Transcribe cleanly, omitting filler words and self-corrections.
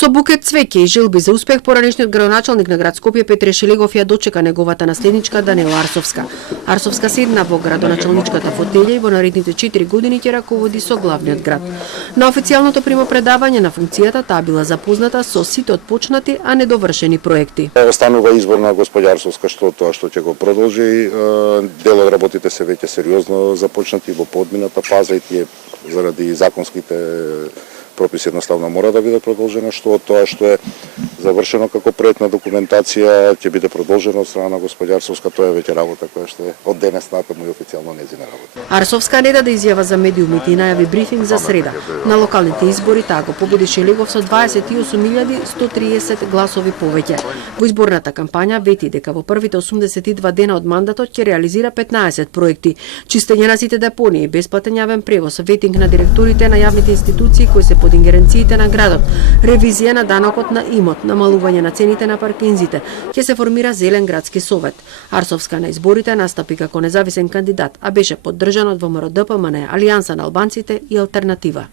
Со букет цвеќе и жилби за успех поранешниот градоначалник на град Скопје Петре Шелегов ја дочека неговата наследничка Данела Арсовска. Арсовска седна во градоначалничката фотелја и во наредните 4 години ќе раководи со главниот град. На официјалното примопредавање на функцијата таа била запозната со сите отпочнати, а недовршени проекти. Останува избор на господја Арсовска што тоа што ќе го продолжи. Дел од работите се веќе сериозно започнати во подмината фаза и тие заради законските прописи едноставно мора да биде продолжено, што тоа што е завршено како проектна документација ќе биде продолжено од страна на господја Арсовска, тоа е веќе работа која што е од денес натаму и официјално нејзина работа. Арсовска не даде изјава за медиумите и најави брифинг за среда. На локалните избори таа го победи Шелегов со 28.130 гласови повеќе. Во изборната кампања вети дека во првите 82 дена од мандатот ќе реализира 15 проекти: чистење на сите депонии, бесплатен јавен превоз, ветинг на директорите на јавните институции кои се под ингеренциите на градот, ревизија на данокот на имот, намалување на цените на паркинзите, ќе се формира зелен градски совет. Арсовска на изборите настапи како независен кандидат, а беше поддржан од ВМРО ДПМН, Алијанса на албанците и Алтернатива.